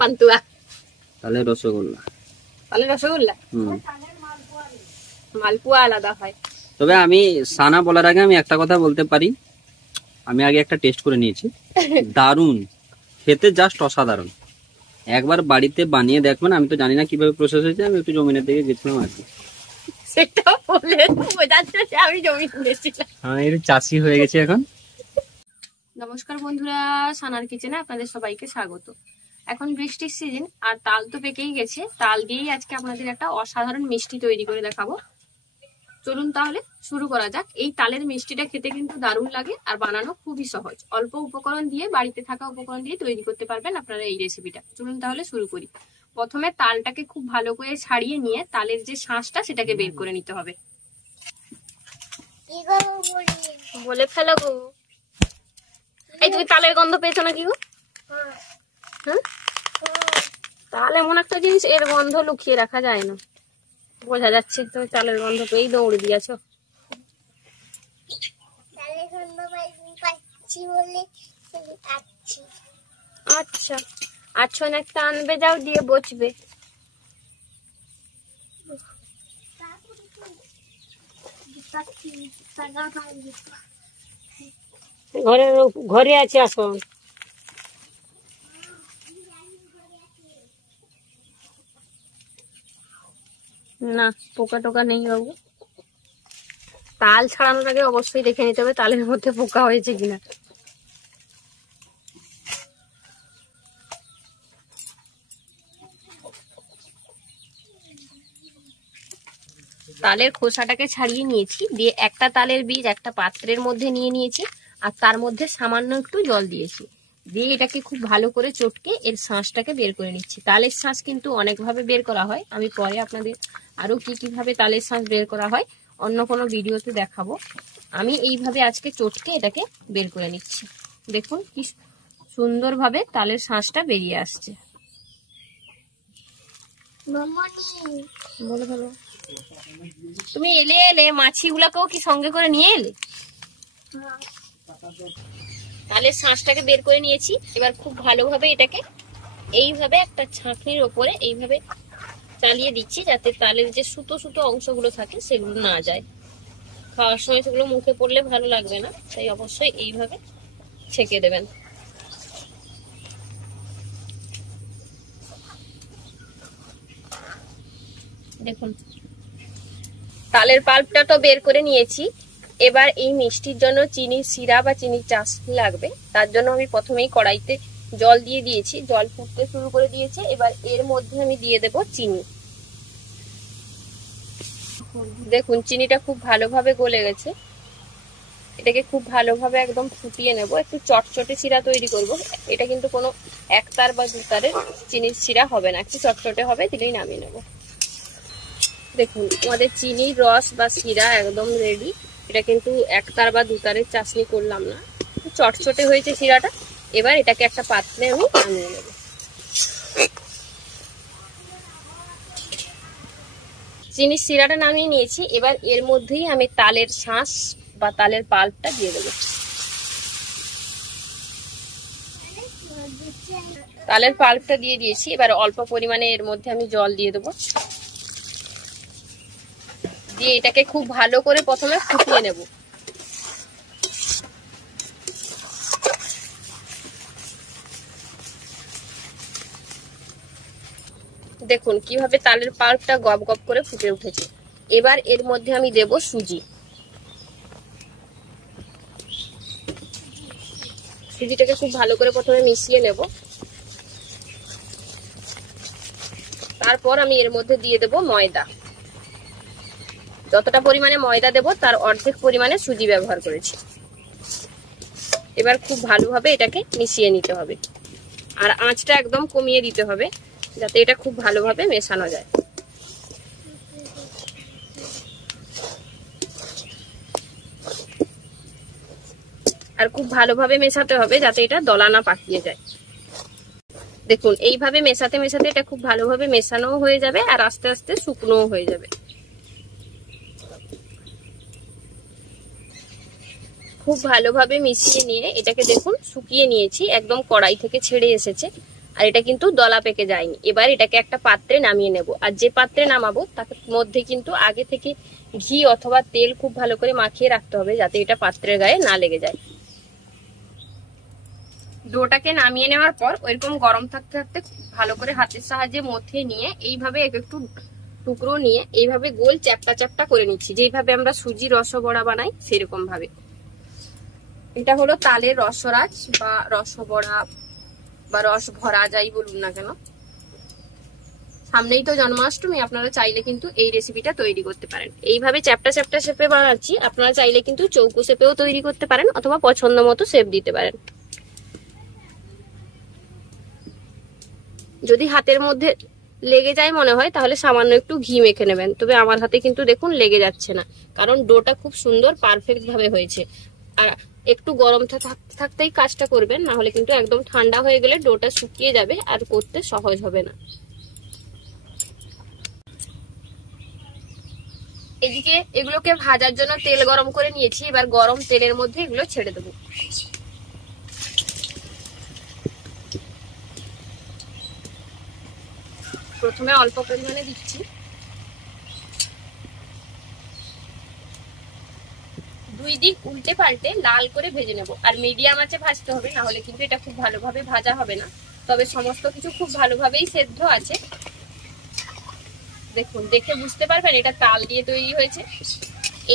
পান্তুয়া, তাহলে রসগোল্লা। তাহলে রসগোল্লা, মালপোয়া আলাদা হয়। তবে আমি সানা বলার আগে আমি একটা কথা বলতে পারি, আমি আগে একটা টেস্ট করে নিয়েছি, দারুণ খেতে, জাস্ট অসাধারণ। একবার বাড়িতে বানিয়ে দেখবেন। আমি তো জানি না কিভাবে প্রসেস হয়েছে, আমি একটু জমিনের দিকে গেছিলাম আর কি। সেটা বলে বোঝাচ্ছে যে আমি জমি কিনেছিলাম। হ্যাঁ, একটু চাষি হয়ে গেছে এখন। নমস্কার বন্ধুরা, সানার কিচেনে আপনাদের সবাইকে স্বাগত। এখন বৃষ্টির সিজন আর তাল তো পেকেই গেছে। তাল দিয়েই আজকে আপনাদের একটা অসাধারণ মিষ্টি তৈরি করে দেখাবো। চলুন তাহলে শুরু করা যাক। এই তালের মিষ্টিটা খেতে কিন্তু দারুণ লাগে আর বানানো খুবই সহজ। অল্প উপকরণ দিয়ে, বাড়িতে থাকা উপকরণ দিয়ে তৈরি করতে পারবেন আপনারা এই রেসিপিটা। চলুন তাহলে শুরু করি। প্রথমে তালটাকে খুব ভালো করে ছাড়িয়ে নিয়ে তালের যে শাঁসটা সেটাকে বের করে নিতে হবে। বলে ফেলো গো। এই তুমি তালের গন্ধ পেয়েছো নাকি গো? হ্যাঁ, তাল এমন একটা জিনিস, এর গন্ধ লুকিয়ে রাখা যায় না। বোঝা যাচ্ছে তুমি তালের গন্ধ পেয়েই দৌড়ে দিয়েছ। আচ্ছা আচ্ছা, একটা আনবে, যাও দিয়ে বচবে। ঘরে আছে, আসুন। না, পোকা টোকা নেই বাবু। তাল ছাড়ানোর আগে অবশ্যই দেখে নিতে হবে তালের মধ্যে পোকা হয়েছে কিনা। তালের খোসাটাকে ছাড়িয়ে নিয়েছি, দিয়ে একটা তালের বীজ একটা পাত্রের মধ্যে নিয়ে নিয়েছি আর তার মধ্যে সামান্য একটু জল দিয়েছি। দিয়ে এটাকে খুব ভালো করে চটকে এর শাঁসটাকে বের করে নিচ্ছি। তালের শাঁস কিন্তু অনেকভাবে বের করা হয়, আমি পরে আপনাদের আরো কিভাবে তালের শাঁস বের করা হয় অন্য কোনো ভিডিওতে দেখাবো। আমি এইভাবে আজকে চটকে এটাকে বের করে নিচ্ছি। দেখুন কি সুন্দরভাবে তালের শাঁসটা বেরিয়ে আসছে। বলো বলো, তুমি এলে মাছিগুলাকেও কি সঙ্গে করে নিয়ে এলে? তালের শাঁসটাকে বের করে নিয়েছি। এবার খুব ভালোভাবে এটাকে এইভাবে একটা ছাঁকনির ওপরে এইভাবে চালিয়ে দিচ্ছি, যাতে তালের যে সুতো সুতো অংশগুলো থাকে সেগুলো না যায়। খাওয়ার সময় সেগুলো মুখে পড়লে ভালো লাগবে না, তাই অবশ্যই এইভাবে ছেঁকে দেবেন। দেখুন তালের পাল্পটা তো বের করে নিয়েছি। এবার এই মিষ্টির জন্য চিনির সিরা বা চিনির চাশনি লাগবে। তার জন্য আমি প্রথমেই কড়াইতে জল দিয়ে দিয়েছি, জল ফুটতে শুরু করে দিয়েছে। এবার এর মধ্যে আমি দিয়ে দেব চিনি। দেখুন চিনিটা খুব ভালোভাবে গলে গেছে। এটাকে খুব ভালোভাবে একদম ফুটিয়ে নেব। একটু চটচটে শিরা তৈরি করব। এটা কিন্তু কোনো একতার বা দুতারের চিনির শিরা হবে না, একটু চটচটে হবে, দিলেই নামিয়ে নেব। দেখুন আমাদের চিনির রস বা শিরা একদম রেডি। এটা কিন্তু একতার বা দুতারের চাশনি করলাম না, চটচটে হয়েছে শিরাটা। এবার এটাকে একটা পাত্রে আমি নামিয়ে নেব। চিনির শিরাটা নামিয়ে নিয়েছি। এবার এর মধ্যেই আমি তালের শাঁস বা তালের পাল্পটা দিয়ে দেবো। তালের পাল্পটা দিয়ে দিয়েছি। এবার অল্প পরিমাণে এর মধ্যে আমি জল দিয়ে দেবো, দিয়ে এটাকে খুব ভালো করে প্রথমে ফুটিয়ে নেব। দেখুন কিভাবে তালের পাল্পটা গপ গপ করে ফুটে উঠেছে। এবার এর মধ্যে আমি দেব সুজি। সুজিটাকে খুব ভালো করে প্রথমে মিশিয়ে নেব। তারপর আমি এর মধ্যে দিয়ে দেব ময়দা। যতটা পরিমাণে ময়দা দেব তার অর্ধেক পরিমাণে সুজি ব্যবহার করেছি। এবার খুব ভালোভাবে এটাকে মিশিয়ে নিতে হবে আর আঁচটা একদম কমিয়ে দিতে হবে, যাতে এটা খুব ভালোভাবে মেশানো যায়। আর খুব ভালোভাবে মেশাতে হবে যাতে এটা দলা না পাকিয়ে যায়। দেখুন এইভাবে মেশাতে মেশাতে এটা খুব ভালোভাবে মেশানো হয়ে যাবে আর আস্তে আস্তে শুকনোও হয়ে যাবে। খুব ভালোভাবে মিশিয়ে নিয়ে এটাকে দেখুন শুকিয়ে নিয়েছি, একদম কড়াই থেকে ছেড়ে এসেছে। আর এটা কিন্তু দলা পেকে যায়নি। এবার এটাকে একটা পাত্রে নামিয়ে নেব। আর যে পাত্রে নামাবো তার মধ্যে কিন্তু আগে থেকে ঘি অথবা তেল খুব ভালো করে মাখিয়ে রাখতে হবে, যাতে এটা পাত্রের গায়ে না লেগে যায়। ডোটাকে নামিয়ে নেওয়ার পর ওইরকম গরম থাকতে থাকতে ভালো করে হাতের সাহায্যে মধ্যে নিয়ে এইভাবে একটু টুকরো নিয়ে এইভাবে গোল চ্যাপটা চ্যাপটা করে নিচ্ছি, যেভাবে আমরা সুজি রসবড়া বানাই সেরকম ভাবে। এটা হলো তালের রসরাজ বা রসবড়া বা রস ভরা যাই বলুন না কেন। সামনেই তো জন্মাষ্টমী, আপনারা চাইলে কিন্তু এই রেসিপিটা তৈরি করতে পারেন। এইভাবে চ্যাপটা চ্যাপটা শেপে বানাচ্ছি, আপনারা চাইলে কিন্তু চৌকো শেপেও তৈরি করতে পারেন অথবা পছন্দ মতো শেপ দিতে পারেন। যদি হাতের মধ্যে লেগে যায় মনে হয় তাহলে সামান্য একটু ঘি মেখে নেবেন। তবে আমার হাতে কিন্তু দেখুন লেগে যাচ্ছে না, কারণ ডোটা খুব সুন্দর পারফেক্ট ভাবে হয়েছে। আর একটু গরম থাকতে থাকতেই কাজটা করবেন, না হলে কিন্তু একদম ঠান্ডা হয়ে গেলে ডোটা শুকিয়ে যাবে আর করতে সহজ হবে না। এদিকে এগুলোকে ভাজার জন্য তেল গরম করে নিয়েছি। এবার গরম তেলের মধ্যে এগুলো ছেড়ে দেবো। প্রথমে অল্প পরিমাণে দিচ্ছি, দুই দিক উল্টে পাল্টে লাল করে ভেজে নেব। আর মিডিয়াম আঁচে ভাজতে হবে, না হলে কিন্তু এটা খুব ভালোভাবে ভাজা হবে না। তবে সমস্ত কিছু খুব ভালোভাবেই সেদ্ধ আছে। দেখুন, দেখে বুঝতে পারবেন এটা তাল দিয়ে তৈরি হয়েছে।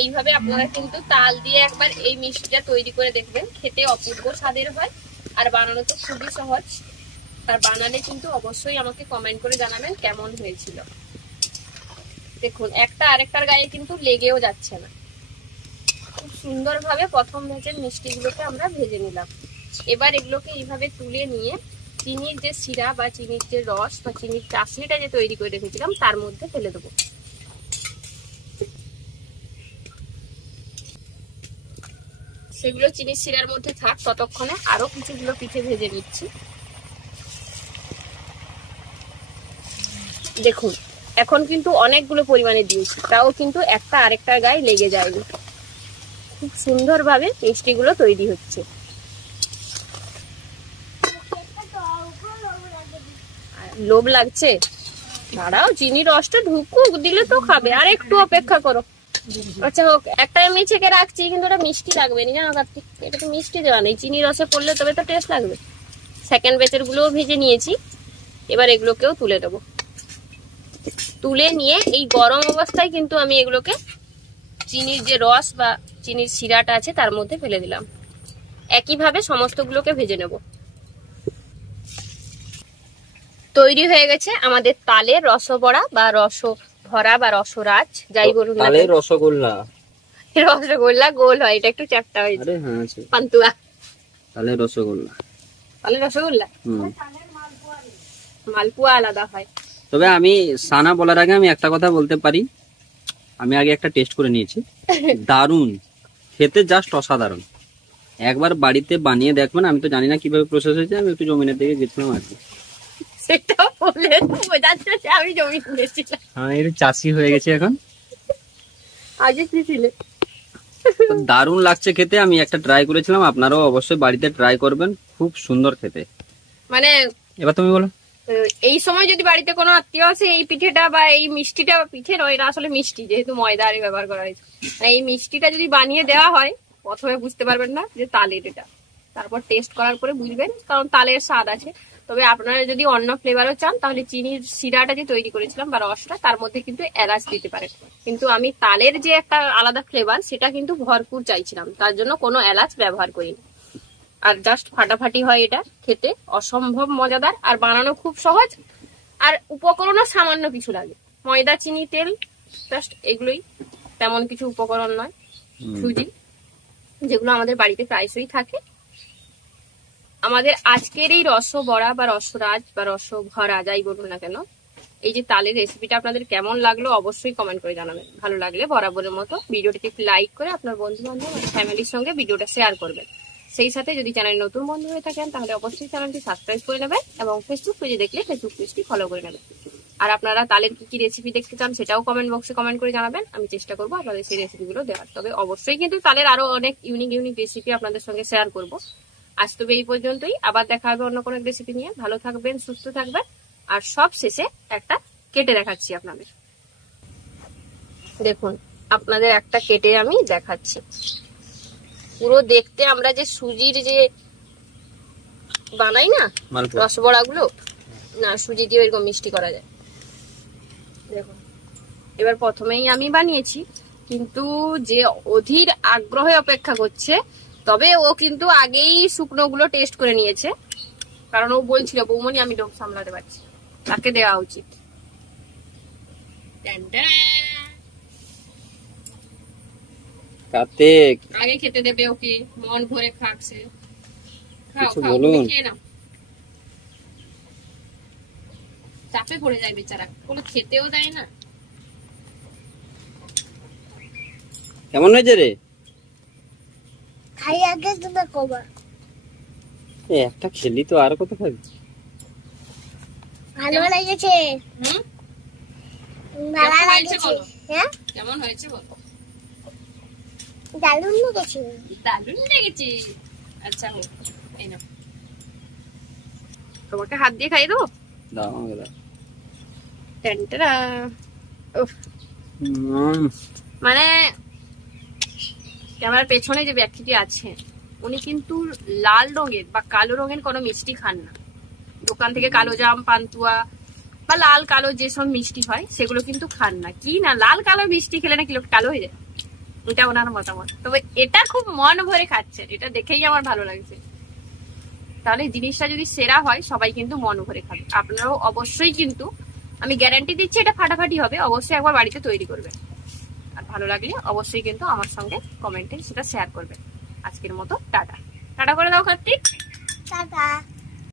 এইভাবে আপনারা কিন্তু তাল দিয়ে একবার এই মিষ্টিটা তৈরি করে দেখবেন, খেতে অপূর্ব স্বাদের হয় আর বানানো তো খুবই সহজ। আর বানালে কিন্তু অবশ্যই আমাকে কমেন্ট করে জানাবেন কেমন হয়েছিল। দেখুন, একটা আরেকটার গায়ে কিন্তু লেগেও যাচ্ছে না। খুব সুন্দরভাবে প্রথম ব্যাচের মিষ্টিগুলোকে আমরা ভেজে নিলাম। এবার এগুলোকে এইভাবে তুলে নিয়ে চিনির যে শিরা বা চিনির যে রস বা চিনির চাশনিটা যে তৈরি করে রেখেছিলাম তার মধ্যে ফেলে দেবো। সেগুলো চিনির শিরার মধ্যে থাক, ততক্ষণে আরো কিছুগুলো পিঠে ভেজে নিচ্ছি। দেখুন, এখন কিন্তু অনেকগুলো পরিমাণে দিয়েছি, তাও কিন্তু একটা আরেকটার গায়ে লেগে যায়নি। খুব সুন্দরভাবে মিষ্টিগুলো তৈরি হচ্ছে। লোভ লাগছে? দাঁড়াও, চিনি রসটা ঢুকুক, দিলে তো খাবে। আর একটু অপেক্ষা করো। আচ্ছা হোক, একটা আমি ছেঁকে রাখছি, কিন্তু ওটা মিষ্টি লাগবে না জানো কার্তিক, এটা তো মিষ্টি দেওয়া নেই। চিনি রসে পড়লে তবে তো টেস্ট লাগবে। সেকেন্ড ব্যাচের গুলোও ভেজে নিয়েছি। এবার এগুলোকেও তুলে দেবো। তুলে নিয়ে এই গরম অবস্থায় কিন্তু আমি এগুলোকে চিনির যে রস বা চিনির শিরাটা আছে তার মধ্যে ফেলে দিলাম। একইভাবে সমস্তগুলোকে ভেজে নেব। তৈরি হয়ে গেছে আমাদের তালের রসবড়া বা রস ভরা বা রসরাজ যাই বলুন না। তালের রসগোল্লা। রসগোল্লা গোল হয়, এটা একটু চ্যাপ্টা হয়েছে। আরে হ্যাঁ, পান্তুয়া। তালের রসগোল্লা। তালের রসগোল্লা, মালপুয়া আলাদা হয়। তবে আমি সানা বলার আগে আমি একটা কথা বলতে পারি, আমি আগে একটা টেস্ট করে নিয়েছি, দারুণ খেতে, জাস্ট অসাধারণ। একবার বাড়িতে বানিয়ে দেখবেন। আমি তো জানি না কিভাবে প্রসেস হয়েছে, আমি একটু জমিনের দিকে গেছিলাম আর কি। সেটা বলে বোঝাচ্ছে যে আমি জমি কিনেছিলাম। আমি একটু চাষি হয়ে গেছি এখন। আগে কি ছিলে? দারুণ লাগছে খেতে। আমি একটা ট্রাই করেছিলাম, আপনারাও অবশ্যই বাড়িতে ট্রাই করবেন, খুব সুন্দর খেতে। মানে এবার তুমি বলো। এই সময় যদি বাড়িতে কোনো আত্মীয় আসে, এই পিঠেটা বা এই মিষ্টিটা, পিঠে নয় এটা আসলে মিষ্টি, যেহেতু ময়দা আর ব্যবহার করা হয়েছে, এই মিষ্টিটা যদি বানিয়ে দেওয়া হয়, প্রথমে বুঝতে পারবেন না যে তালের এটা, তারপর টেস্ট করার পরে বুঝবেন, কারণ তালের স্বাদ আছে। তবে আপনারা যদি অন্য ফ্লেভারও চান তাহলে চিনির শিরাটা যে তৈরি করেছিলাম বা রসটা, তার মধ্যে কিন্তু এলাচ দিতে পারেন। কিন্তু আমি তালের যে একটা আলাদা ফ্লেভার সেটা কিন্তু ভরপুর চাইছিলাম, তার জন্য কোনো এলাচ ব্যবহার করিনি। আর জাস্ট ফাটাফাটি হয় এটা খেতে, অসম্ভব মজাদার আর বানানো খুব সহজ। আর উপকরণও সামান্য কিছু লাগে, ময়দা, চিনি, তেল, জাস্ট এগুলোই, তেমন কিছু উপকরণ নয়। সুজি, যেগুলো আমাদের বাড়িতে প্রায়শই থাকে। আমাদের আজকের এই রসবড়া বা রসরাজ বা রসভরা যাই বলুন না কেন, এই যে তালের রেসিপিটা আপনাদের কেমন লাগলো অবশ্যই কমেন্ট করে জানাবেন। ভালো লাগলে বরাবরের মতো ভিডিওটিতে একটু লাইক করে আপনার বন্ধু বান্ধব আর ফ্যামিলির সঙ্গে ভিডিওটা শেয়ার করবেন। সেই সাথে যদি চ্যানেল নতুন বন্ধু হয়ে থাকেন তাহলে অবশ্যই চ্যানেলটি সাবস্ক্রাইব করে নেবেন এবং ফেসবুক পেজে দেখলে ফেসবুক পেজটি ফলো করে নেবেন। আর আপনারা তালের কি কি রেসিপি দেখতে চান সেটাও কমেন্ট বক্সে কমেন্ট করে জানাবেন, আমি চেষ্টা করবো আপনাদের সেই রেসিপিগুলো দেওয়ার। তবে অবশ্যই কিন্তু তালের আরো অনেক ইউনিক রেসিপি আপনাদের সঙ্গে শেয়ার করবো। আজ তবে এই পর্যন্তই, আবার দেখা হবে অন্য কোনো রেসিপি নিয়ে। ভালো থাকবেন, সুস্থ থাকবেন। আর সব শেষে একটা কেটে দেখাচ্ছি আপনাদের। দেখুন, আপনাদের একটা কেটে আমি দেখাচ্ছি। পুরো দেখতে আমরা যে সুজির যে বানাই না রসবড়া গুলো, না সুজি দিয়ে এরকম মিষ্টি করা যায়। দেখুন, এবার প্রথমেই আমি বানিয়েছি, কিন্তু যে অধীর আগ্রহে অপেক্ষা করছে, তবে ও কিন্তু আগেই শুকনো গুলো টেস্ট করে নিয়েছে, কারণ ও বলছিল বৌমনি আমি লোক সামলাতে পারছি, তাকে দেওয়া উচিত। কার্তিক আগে খেতে দেবে ওকে, মন ভরে খাচ্ছে। কিছু বলুন। চাপে পড়ে যায় বেচারা, কোনো খেতেও দেয় না। কেমন হয়েছে রে? খাই আগে তুমি কবা। একটা খেলি তো, আর কত খাবি? ভালো লেগেছে। ভালো লেগেছে। হ্যাঁ, কেমন হয়েছে বলো? দারুণ লেগেছে। দারুণ লেগেছে। আচ্ছা হোক, এই নাও, তোমাকে হাত দিয়ে খাই দেবো। দাও আমাকে দাও। টেনটেরা। উফ, মানে ক্যামেরার পেছনে যে ব্যক্তিটি আছে, উনি কিন্তু লাল রঙের বা কালো রঙের কোনো মিষ্টি খান না। দোকান থেকে কালো জাম, পান্তুয়া বা লাল কালো যেসব মিষ্টি হয় সেগুলো কিন্তু খান না। কি না, লাল কালো মিষ্টি খেলে নাকি লোক কালো হয়ে যায়, এটা ওনার মতামত। তবে এটা খুব মন ভরে খাচ্ছেন, এটা দেখেই আমার ভালো লাগছে। তাহলে জিনিসটা যদি সেরা হয়, সবাই কিন্তু মন ভরে খাবে। আপনারাও অবশ্যই, কিন্তু আমি গ্যারান্টি দিচ্ছি এটা ফাটাফাটি হবে। অবশ্যই একবার বাড়িতে তৈরি করবেন, আর ভালো লাগলে অবশ্যই কিন্তু আমার সঙ্গে কমেন্টে সেটা শেয়ার করবেন। আজকের মতো টাটা। টাটা করে দাও কার্তিক। টাটা।